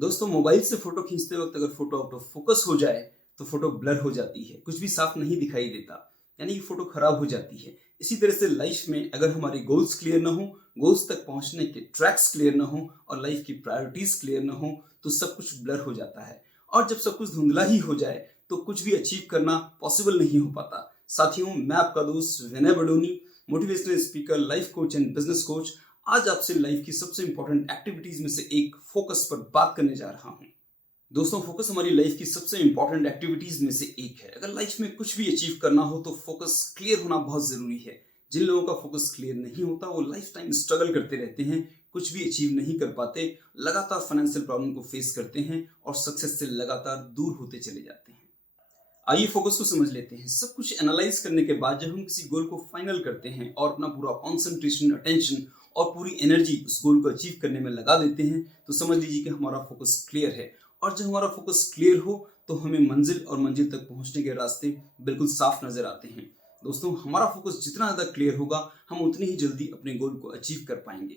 दोस्तों मोबाइल से फोटो खींचते वक्त अगर फोटो आउट ऑफ फोकस हो जाए तो फोटो ब्लर हो जाती है, कुछ भी साफ नहीं दिखाई देता, यानी कि फोटो खराब हो जाती है। इसी तरह से लाइफ में अगर हमारे गोल्स क्लियर ना हो, गोल्स तक पहुंचने के ट्रैक्स क्लियर ना हो और लाइफ की प्रायोरिटीज क्लियर ना हो तो सब कुछ ब्लर हो जाता है। और जब सब कुछ धुंधला ही हो जाए तो कुछ भी अचीव करना पॉसिबल नहीं हो पाता। साथियों, मैं आपका दोस्त Vinay Badoni, motivational speaker, life coach and business coach, आज आपसे लाइफ की सबसे इंपॉर्टेंट एक्टिविटीज में से एक फोकस पर बात करने जा रहा हूं। दोस्तों, फोकस हमारी लाइफ की सबसे इंपॉर्टेंट एक्टिविटीज में से एक है। अगर लाइफ में कुछ भी अचीव करना हो तो फोकस क्लियर होना बहुत जरूरी है। जिन लोगों का फोकस क्लियर नहीं होता वो लाइफ टाइम स्ट्रगल करते रहते हैं, कुछ भी अचीव नहीं कर पाते, लगातार फाइनेंशियल प्रॉब्लम को फेस करते हैं और सक्सेस से लगातार दूर होते चले जाते हैं। आइए फोकस को समझ लेते हैं। सब कुछ एनालाइज करने के बाद जब हम किसी गोल को फाइनल करते हैं और अपना पूरा कॉन्सेंट्रेशन, अटेंशन और पूरी एनर्जी उस गोल को अचीव करने में लगा देते हैं तो समझ लीजिए कि हमारा फोकस क्लियर है। और जब हमारा फोकस क्लियर हो तो हमें मंजिल और मंजिल तक पहुंचने के रास्ते बिल्कुल साफ नजर आते हैं। दोस्तों, हमारा फोकस जितना ज्यादा क्लियर होगा हम उतनी ही जल्दी अपने गोल को अचीव कर पाएंगे।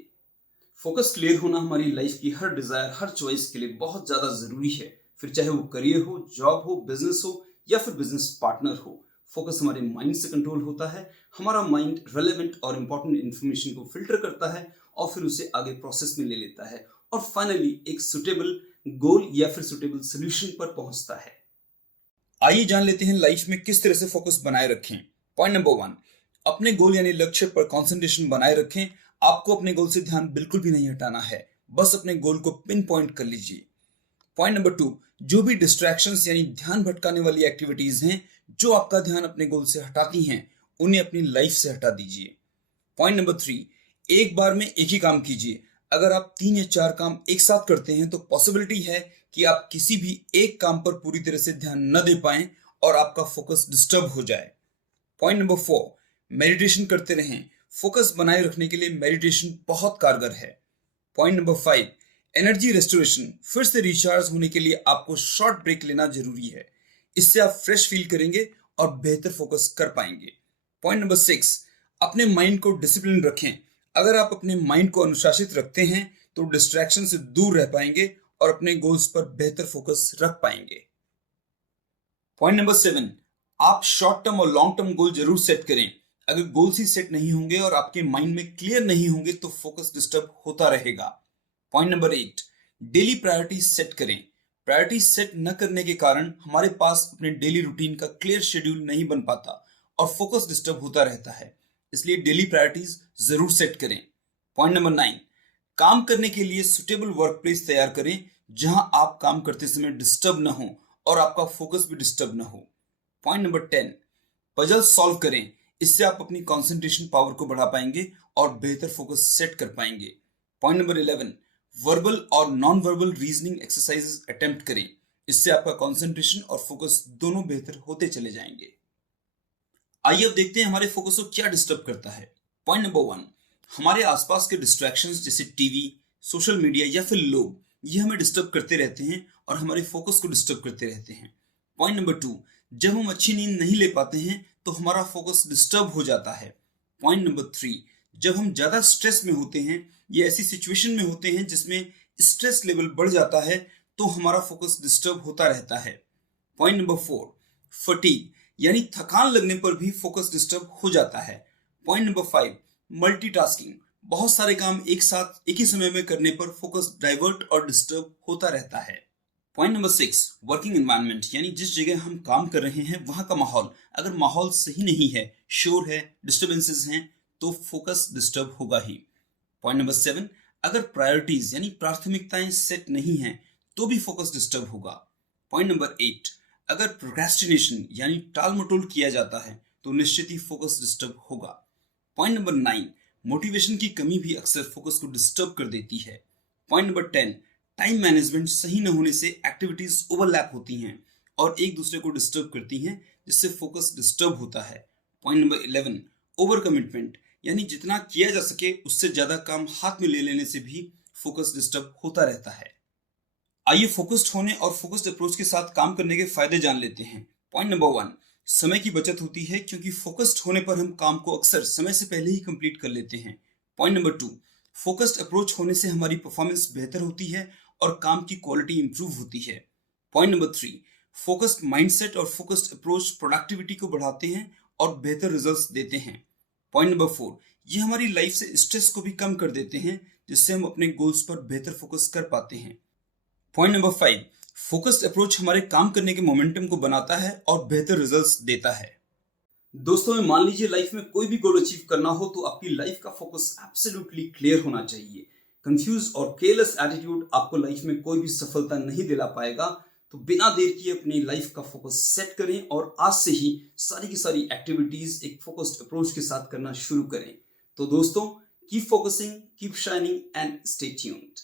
फोकस क्लियर होना हमारी लाइफ की हर डिजायर, हर चॉइस के लिए बहुत ज्यादा जरूरी है। फिर चाहे वो करियर हो, जॉब हो, बिजनेस हो या फिर बिजनेस पार्टनर हो। फोकस हमारे माइंड से कंट्रोल होता है। हमारा माइंड रेलेवेंट और इंपॉर्टेंट इंफॉर्मेशन को फिल्टर करता है और फिर उसे आगे प्रोसेस में ले लेता है और फाइनली एक सुटेबल गोल या फिर सुटेबल सोल्यूशन पर पहुंचता है। आइए जान लेते हैं लाइफ में किस तरह से फोकस बनाए रखें। पॉइंट नंबर 1, अपने गोल यानी लक्ष्य पर कंसंट्रेशन बनाए रखें। आपको अपने गोल से ध्यान बिल्कुल भी नहीं हटाना है, बस अपने गोल को पिन पॉइंट कर लीजिए। पॉइंट नंबर 2, जो भी डिस्ट्रैक्शंस यानी ध्यान भटकाने वाली एक्टिविटीज हैं जो आपका ध्यान अपने गोल से हटाती हैं, उन्हें अपनी लाइफ से हटा दीजिए। पॉइंट नंबर 3, एक बार में एक ही काम कीजिए। अगर आप 3 या 4 काम एक साथ करते हैं तो पॉसिबिलिटी है कि आप किसी भी एक काम पर पूरी तरह से ध्यान न दे पाएं और आपका फोकस डिस्टर्ब हो जाए। पॉइंट नंबर 4, मेडिटेशन करते रहें। फोकस बनाए रखने के लिए मेडिटेशन बहुत कारगर है। Point number 5, energy restoration. फिर से रिचार्ज होने के लिए आपको शॉर्ट ब्रेक लेना जरूरी है। इससे आप फ्रेश फील करेंगे और बेहतर फोकस कर पाएंगे। पॉइंट नंबर 6, अपने माइंड को डिसिप्लिन रखें। अगर आप अपने माइंड को अनुशासित रखते हैं तो डिस्ट्रैक्शन से दूर रह पाएंगे और अपने गोल्स पर बेहतर फोकस रख पाएंगे। पॉइंट नंबर 7, आप शॉर्ट टर्म और लॉन्ग टर्म गोल जरूर सेट करें। अगर गोल्स ही सेट नहीं होंगे और आपके माइंड में क्लियर नहीं होंगे तो फोकस डिस्टर्ब होता रहेगा। Point number 8, daily priorities set करें। प्रायोरिटीज सेट न करने के कारण हमारे पास अपने डेली रूटीन का क्लियर शेड्यूल नहीं बन पाता और फोकस डिस्टर्ब होता रहता है। इसलिए डेली प्रायोरिटीज जरूर सेट करें। पॉइंट नंबर 9, काम करने के लिए सुटेबल वर्क प्लेस तैयार करें जहां आप काम करते समय डिस्टर्ब न हो और आपका फोकस भी डिस्टर्ब न हो। पॉइंट नंबर 10, पजल सॉल्व करें। इससे आप अपनी कंसंट्रेशन पावर को बढ़ा पाएंगे और बेहतर फोकस सेट कर पाएंगे। पॉइंट नंबर 11, वर्बल और non verbal reasoning exercises attempt करें। इससे आपका कंसंट्रेशन और फोकस दोनों बेहतर होते चले जाएंगे। आइए अब देखते हैं हमारे फोकस को क्या डिस्टर्ब करता है। पॉइंट नंबर 1, हमारे आसपास के डिस्ट्रैक्शंस जैसे टीवी, सोशल मीडिया या फिर लोग, ये हमें डिस्टर्ब करते रहते हैं और हमारे फोकस को डिस्टर्ब करते रहते हैं। पॉइंट नंबर 2, जब हम अच्छी नींद नहीं ले पाते हैं तो हमारा फोकस डिस्टर्ब हो जाता है। पॉइंट नंबर 3, जब हम ज्यादा स्ट्रेस में होते हैं या ऐसी सिचुएशन में होते हैं जिसमें स्ट्रेस लेवल बढ़ जाता है तो हमारा फोकस डिस्टर्ब होता रहता है। पॉइंट नंबर 4, फटीग यानी थकान लगने पर भी फोकस डिस्टर्ब हो जाता है। Point number 5, multitasking. बहुत सारे काम एक साथ एक ही समय में करने पर फोकस डाइवर्ट और डिस्टर्ब होता रहता है। पॉइंट नंबर 6, वर्किंग एनवायरनमेंट यानी जिस जगह हम काम कर रहे हैं वहां का माहौल, अगर माहौल सही नहीं है, शोर है, डिस्टर्बेंसेस हैं तो फोकस डिस्टर्ब होगा ही। पॉइंट नंबर 7, अगर प्रायोरिटीज यानी प्राथमिकताएं सेट नहीं हैं तो भी फोकस डिस्टर्ब होगा। पॉइंट नंबर 8, अगर प्रोक्रेस्टिनेशन यानी टाल मटोल किया जाता है तो निश्चित ही फोकस डिस्टर्ब होगा। पॉइंट नंबर 9, मोटिवेशन की कमी भी अक्सर फोकस को डिस्टर्ब कर देती है। पॉइंट नंबर 10, टाइम मैनेजमेंट सही न होने से एक्टिविटीज ओवरलैप होती हैं और एक दूसरे को डिस्टर्ब करती हैं जिससे फोकस डिस्टर्ब होता है। पॉइंट नंबर 11, ओवर कमिटमेंट यानी जितना किया जा सके उससे ज्यादा काम हाथ में ले लेने से भी फोकस डिस्टर्ब होता रहता है। आइए फोकस्ड होने और फोकस्ड अप्रोच के साथ काम करने के फायदे जान लेते हैं। पॉइंट नंबर 1, समय की बचत होती है क्योंकि फोकस्ड होने पर हम काम को अक्सर समय से पहले ही कंप्लीट कर लेते हैं। पॉइंट नंबर 2, फोकस्ड अप्रोच होने से हमारी परफॉर्मेंस बेहतर होती है और काम की क्वालिटी इंप्रूव होती है। पॉइंट नंबर 3, फोकस्ड माइंडसेट और फोकस्ड अप्रोच प्रोडक्टिविटी को बढ़ाते हैं और बेहतर रिजल्ट्स देते हैं। पॉइंट नंबर 4, ये हमारी लाइफ से स्ट्रेस को भी कम कर देते हैं, जिससे हम अपने गोल्स पर बेहतर फोकस कर पाते हैं। पॉइंट नंबर 5, फोकस्ड अप्रोच हमारे काम करने के मोमेंटम को बनाता है और बेहतर रिजल्ट्स देता है। दोस्तों, मान लीजिए लाइफ में कोई भी गोल अचीव करना हो तो आपकी लाइफ का फोकस एब्सोल्युटली क्लियर होना चाहिए। कंफ्यूज और केयरलेस एटीट्यूड आपको लाइफ में कोई भी सफलता नहीं दिला पाएगा। तो बिना देर किए अपनी लाइफ का फोकस सेट करें और आज से ही सारी की सारी एक्टिविटीज एक फोकस्ड अप्रोच के साथ करना शुरू करें। तो दोस्तों, keep focusing, keep shining and stay tuned.